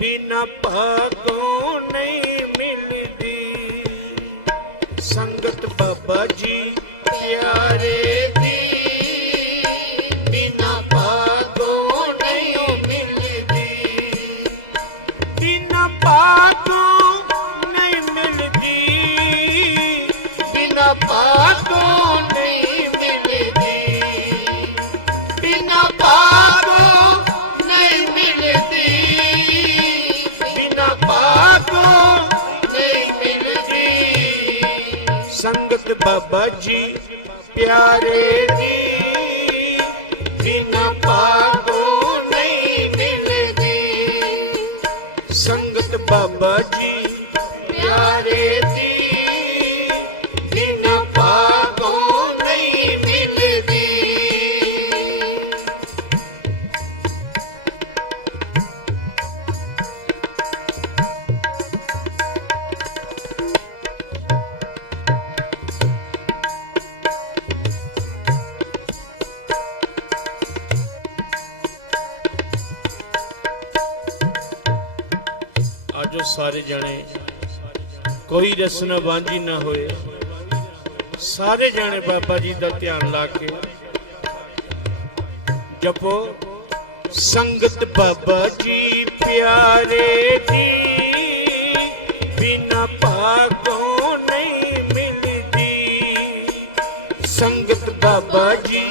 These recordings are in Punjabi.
ਬਿਨਾ ਭਾਗੋਂ ਨਹੀਂ ਮਿਲਦੀ। ਸੰਗਤ ਬਾਬਾ ਜੀ ਪਿਆਰੇ ਸੰਗਤ ਪਿਆਰੇ ਸਾਰੇ ਜਣੇ। ਕੋਈ ਰਸਨਾ ਵਾਂਝੀ ਨਾ ਹੋਏ। ਸਾਰੇ ਜਾਣੇ ਬਾਬਾ ਜੀ ਦਾ ਧਿਆਨ ਲਾ ਕੇ ਜਪੋ। ਸੰਗਤ ਬਾਬਾ ਜੀ ਪਿਆਰੇ ਦੀ ਬਿਨਾ ਭਾਗੋਂ ਨਹੀਂ ਮਿਲਦੀ। ਸੰਗਤ ਬਾਬਾ ਜੀ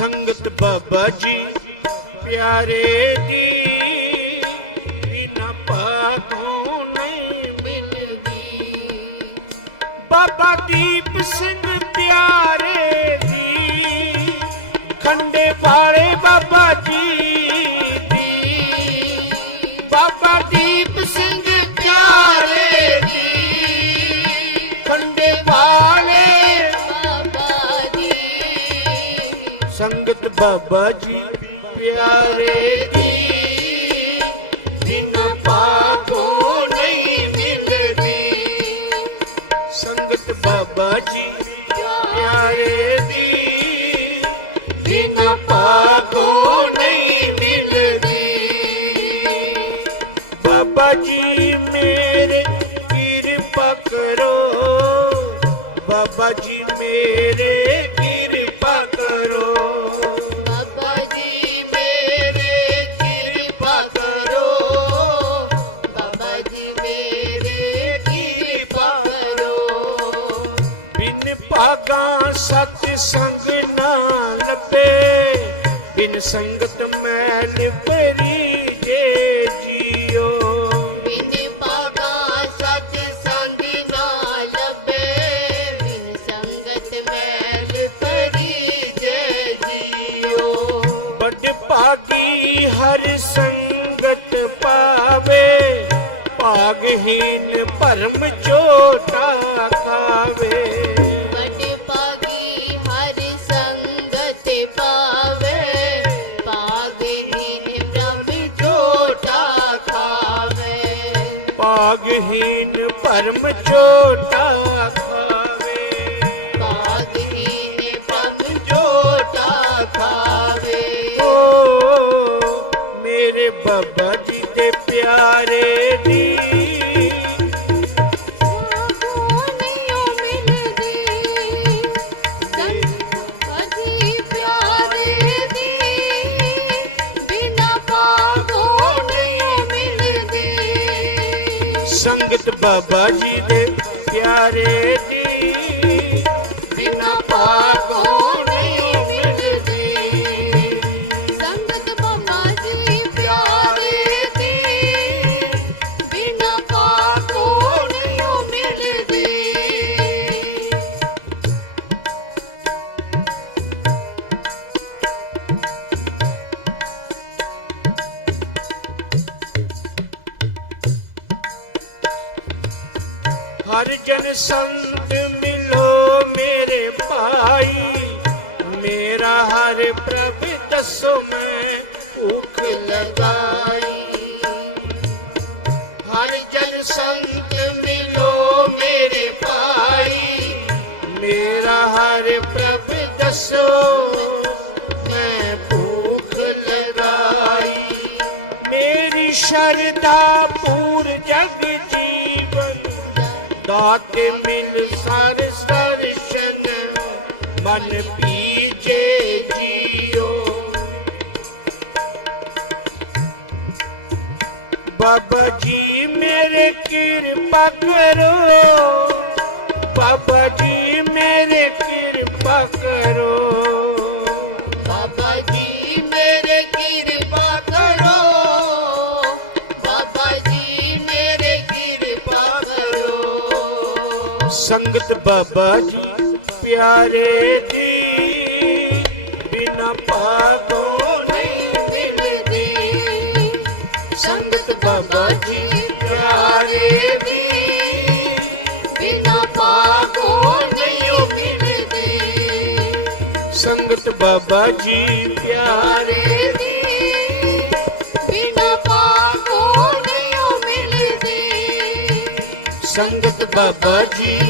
ਸੰਗਤ ਬਾਬਾ ਜੀ, ਪਿਆਰੇ ਦੀ ਬਿਨਾ ਭਾਗੋਂ ਨਹੀਂ ਮਿਲਦੀ। ਬਾਬਾ ਦੀਪ ਸਿੰਘ ਪਿਆਰੇ ਦੀ ਖੰਡੇ ਵਾਲੇ ਬਾਬਾ ਜੀ ਸੰਗਤ ਬਾਬਾ ਜੀ ਪਿਆਰੇ ਦੀ ਬਿਨ ਪਾਗੋ ਨਹੀਂ ਮਿਲਦੀ। ਸੰਗਤ ਬਾਬਾ ਜੀ ਪਿਆਰੇ ਦੀ ਦਿਨ ਪਾਗੋ ਨਹੀਂ ਮਿਲਦੀ। ਬਾਬਾ ਜੀ ਮੇਰੇ ਕਿਰਪਾ ਕਰੋ, ਬਾਬਾ ਜੀ ਮੇਰੇ ਬਿਨ ਸੰਗਤ ਭਾਗਹੀਨ ਭਰਮ ਝੋਟਾ ਸੰਗਤ ਬਾਬਾ ਜੀ ਦੇ ਪਿਆਰੇ ਦੀ ਹਰ ਜਨ ਸੰਤ ਮਿਲੋ ਮੇਰੇ ਭਾਈ। ਮੇਰਾ ਹਰ ਪ੍ਰਭ ਦੱਸੋ ਮੈਂ ਭੁੱਖ ਲਗਾਈ। ਹਰ ਜਨ ਸੰਤ ਮਿਲੋ ਮੇਰੇ ਭਾਈ। ਮੇਰਾ ਹਰ ਪ੍ਰਭ ਦੱਸੋ ਮੈਂ ਭੁੱਖ ਲਗਾਈ। ਮੇਰੀ ਸ਼ਰਧਾ ਪੂਰ ਦਾਤੇ ਮਿਲ ਸਰ ਸਰਸ਼ਨ ਮਨ ਪੀਜੇ ਜੀਓ। ਬਾਬਾ ਜੀ ਮੇਰੇ ਕਿਰਪਾ ਕਰੋ। ਬਾਬਾ ਜੀ ਬਾਬਾ ਜੀ, ਪਿਆਰੇ ਦੀ ਬਿਨਾ ਭਾਗੋ ਨਹੀਂ ਮਿਲਦੀ। ਸੰਗਤ ਬਾਬਾ ਜੀ, ਪਿਆਰੇ ਦੀ ਬਿਨਾ ਪਾਗੋ ਨਹੀਂ ਮਿਲਦੀ। ਸੰਗਤ ਬਾਬਾ ਜੀ, ਪਿਆਰੇ ਦੀ ਸੰਗਤ ਬਾਬਾ ਜੀ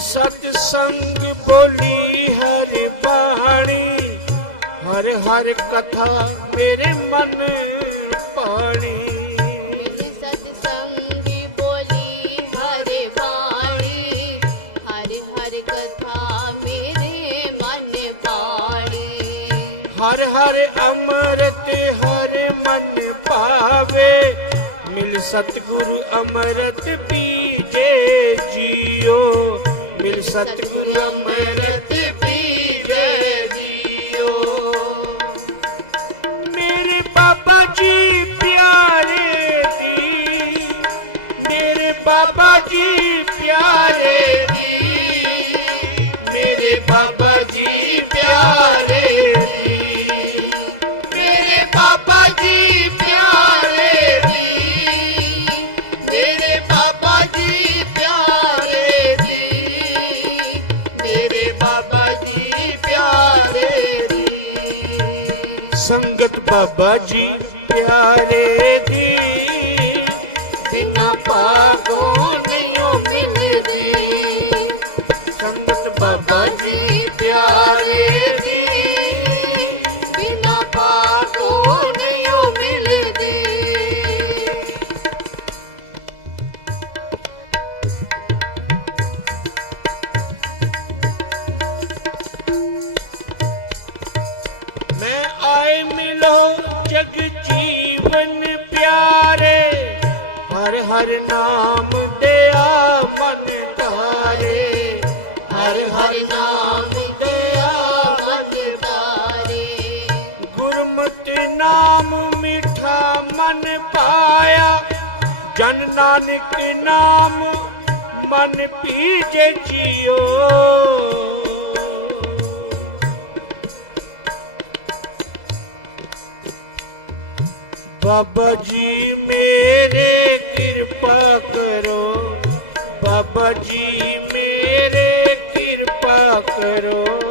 ਸਤ ਸੰਗ ਬੋਲੀ ਹਰ ਬਾਣੀ। ਹਰ ਹਰ ਕਥਾ ਮੇਰੇ ਮਨ ਪਾਣੀ। ਹਰ ਹਰ ਅੰਮ੍ਰਿਤ ਹਰ ਮਨ ਭਾਵੇ ਮਿਲ ਸਤਿਗੁਰੂ ਅੰਮ੍ਰਿਤ ਪੀਜੇ ਜੀਓ। ਮਿਲ ਸਤਿਗੁਰੂ ਅੰਮ੍ਰਿਤ ਪੀਜੇ ਜੀਓ। ਮੇਰੇ ਬਾਬਾ ਜੀ ਪਿਆਰੇ ਦੀ ਮੇਰੇ ਬਾਬਾ ਜੀ ਪਿਆਰੇ ਸੰਗਤ ਪਿਆਰੇ ਨਾਮ ਮਿਠਾ ਮਨ ਪਾਇਆ। ਜਨ ਨਾਨਕ ਨਾਮ ਮਨ ਪੀਜੇ ਜੀਓ। ਬਾਬਾ ਜੀ ਮੇਰੇ ਕਿਰਪਾ ਕਰੋ। ਬਾਬਾ ਜੀ ਮੇਰੇ ਕਿਰਪਾ ਕਰੋ।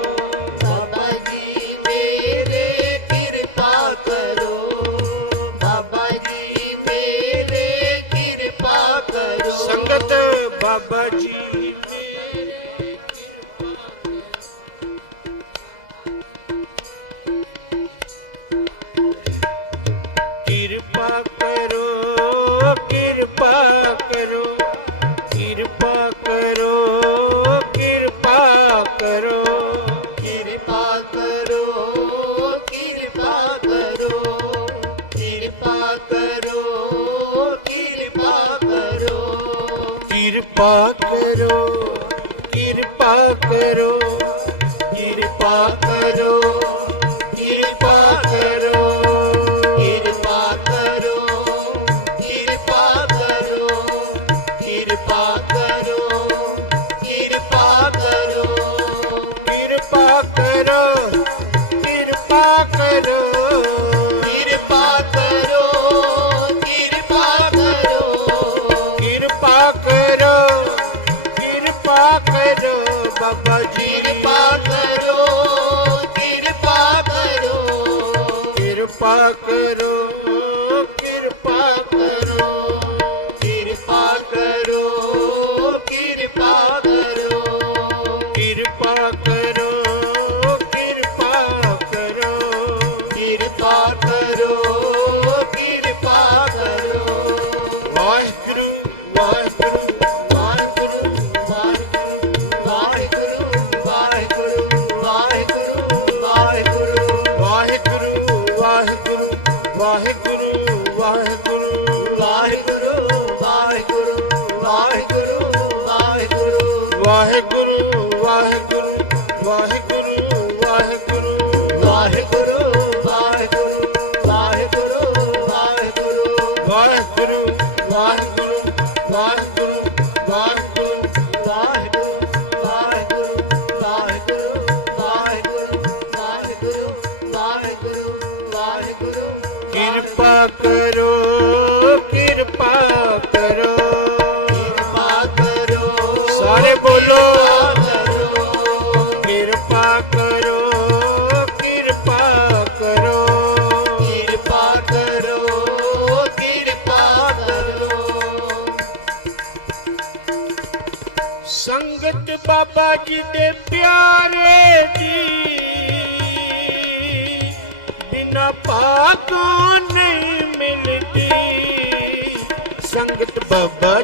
ਕਿਰਪਾ ਕਰੋ ਕਿਰਪਾ ਕਰੋ ਕਿਰਪਾ ਕਰੋ ਕਿਰਪਾ ਕਰੋ ਕਿਰਪਾ ਕਰੋ ਕਿਰਪਾ ਕਰੋ ਕਿਰਪਾ ਕਰੋ ਕਿਰਪਾ ਕਰੋ ਕਿਰਪਾ ਕਰੋ। करो ਵਾਹਿਗੁਰੂ ਵਾਹਿਗੁਰੂ ਪਿਆਰੇ ਦੀ ਬਿਨਾ ਨਹੀਂ ਮਿਲਦੀ। ਸੰਗਤ ਬਾਬਾ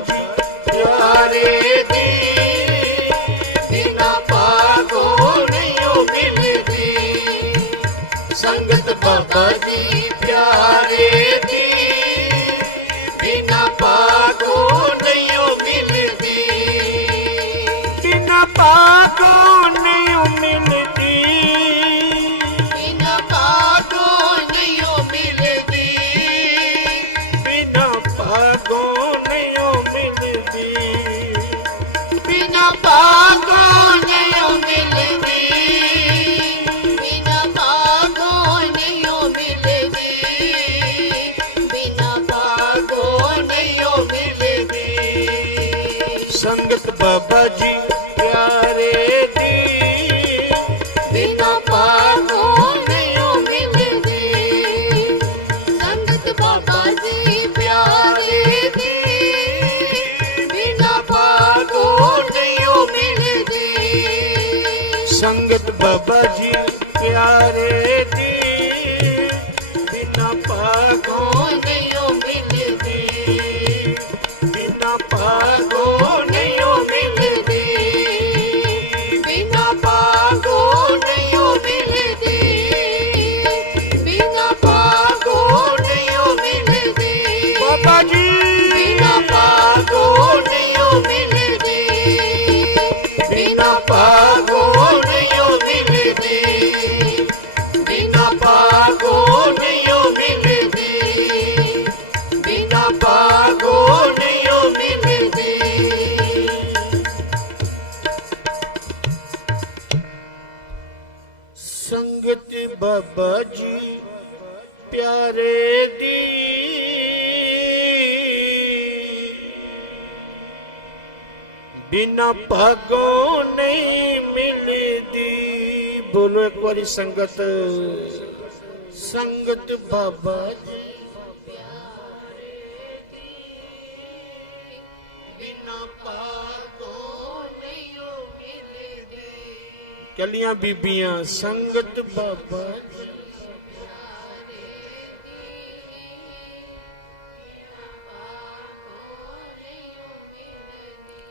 ਬਿਨਾ ਭਾਗੋ ਨਹੀਂ ਮਿਲਦੀ। ਬੋਲੋ ਇੱਕ ਵਾਰੀ ਸੰਗਤ। ਸੰਗਤ ਬਾਬਾ ਜੀ। ਕੱਲੀਆਂ ਬੀਬੀਆਂ, ਸੰਗਤ ਬਾਬਾ ਜੀ।